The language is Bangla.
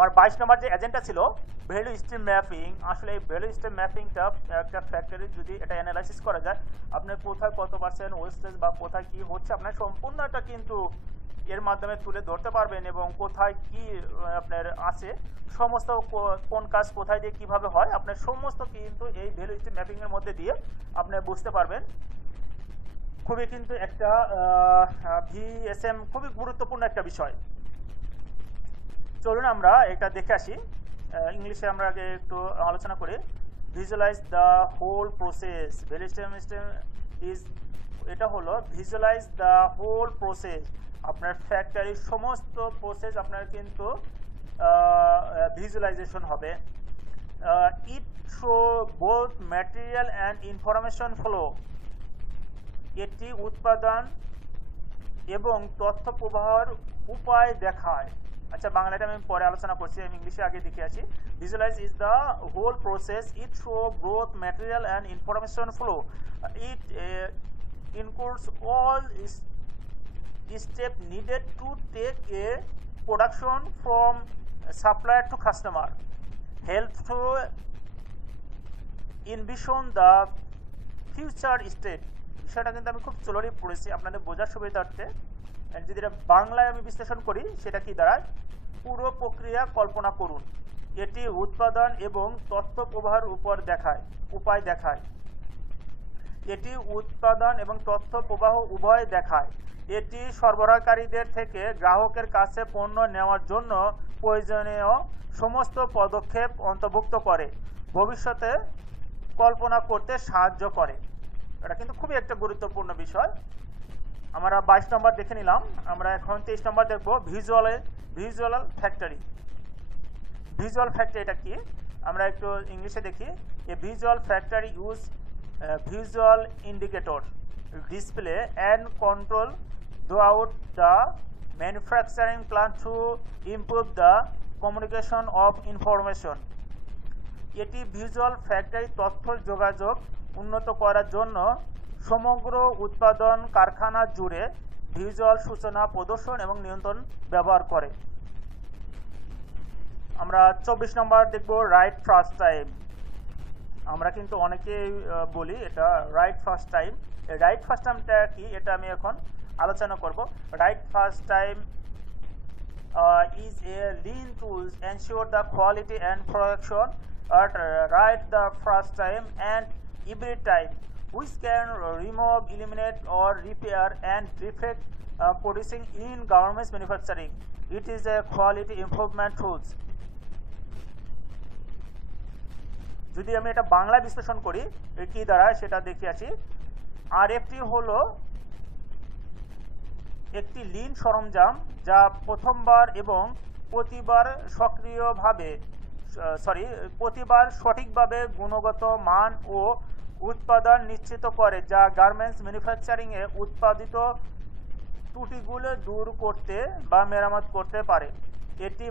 আমার 22 নম্বর যে এজেন্ডা ছিল ভ্যালু স্ট্রিম ম্যাপিং। আসলে এই ভ্যালু স্ট্রিম ম্যাপিংটা একটা ফ্যাক্টরি যদি এটা অ্যানালাইসিস করা যায়, আপনি কোথায় কত পার্সেন্ট ওয়েস্টেজ বা কোথায় কি হচ্ছে আপনার সম্পূর্ণটা কিন্তু এর মাধ্যমে তুলে ধরতে পারবেন, এবং কোথায় কি আপনার আছে সমস্ত কোন কাজ কোথায় দিয়ে কিভাবে হয় আপনার সমস্ত কিন্তু এই ভ্যালু স্ট্রিম ম্যাপিং এর মধ্যে দিয়ে আপনি বুঝতে পারবেন। খুবই কিন্তু একটা ভিএসএম খুবই গুরুত্বপূর্ণ একটা বিষয়। চলুন আমরা এটা দেখে আসি। ইংলিশে আমরা আগে একটু আলোচনা করি। Visualise the whole process. Value stream is, এটা হলো ভিজুয়ালাইজ দ্য হোল প্রসেস। আপনার ফ্যাক্টরির সমস্ত প্রসেস আপনার কিন্তু ভিজুয়ালাইজেশন হবে। It show both material and information flow. এটি উৎপাদন এবং তথ্য প্রবাহের উপায় দেখায়। আচ্ছা, বাংলাটা আমি পরে আলোচনা করছি, আমি ইংলিশে আগে দেখে আসি। Visualise is the whole process. It show both material and information flow. It includes all steps needed to take a production from supplier to customer. Help to envision the future state. বিষয়টা কিন্তু আমি খুব চলরি পড়েছি আপনাদের বোঝার সুবিধার্থে। যদি এটা বাংলায় আমি বিশ্লেষণ করি সেটা কি দাঁড়ায়, পুরো প্রক্রিয়া কল্পনা করুন। এটি উৎপাদন এবং তথ্য প্রবাহের উপায় দেখায়। এটি উৎপাদন এবং তথ্য প্রবাহ উভয় দেখায়। এটি সরবরাহকারীদের থেকে গ্রাহকের কাছে পণ্য নেওয়ার জন্য প্রয়োজনীয় সমস্ত পদক্ষেপ অন্তর্ভুক্ত করে, ভবিষ্যতে কল্পনা করতে সাহায্য করে। এটা কিন্তু খুবই একটা গুরুত্বপূর্ণ বিষয়। আমরা 22 নম্বর দেখে নিলাম, আমরা এখন 23 নম্বর দেখব। Visual factory. ভিজুয়াল ফ্যাক্টরি এটা কি আমরা একটু ইংলিশে দেখি। A visual factory use visual indicator, display and control throughout the manufacturing plant to improve the communication of information. এটি ভিজুয়াল ফ্যাক্টরি তথ্য যোগাযোগ উন্নত করার জন্য সমগ্র উৎপাদন কারখানা জুড়ে ভিজুয়াল সূচনা প্রদর্শন এবং নিয়ন্ত্রণ ব্যবহার করে। আমরা 24 নম্বর দেখব, রাইট ফার্স্ট টাইম। আমরা কিন্তু অনেকেই বলি এটা right first time. Right first টাইমটা কি এটা আমি এখন আলোচনা করব। Right first time is a lean tools ensure the quality and production at right the first time and every time, which can remove, eliminate or repair and defect producing in garments manufacturing. It is a quality improvement tools. যদি আমি এটা বাংলা বিশ্লেষণ করি কি দ্বারা সেটা দেখে আসি। আরএফটি হলো একটি লিন সরঞ্জাম যা প্রতিবার সঠিকভাবে গুণগত মান ও উৎপাদন নিশ্চিত করে, যা গার্মেন্টস ম্যানুফ্যাকচারিংয়ে উৎপাদিত ত্রুটিগুলো দূর করতে বা মেরামত করতে পারে। এটি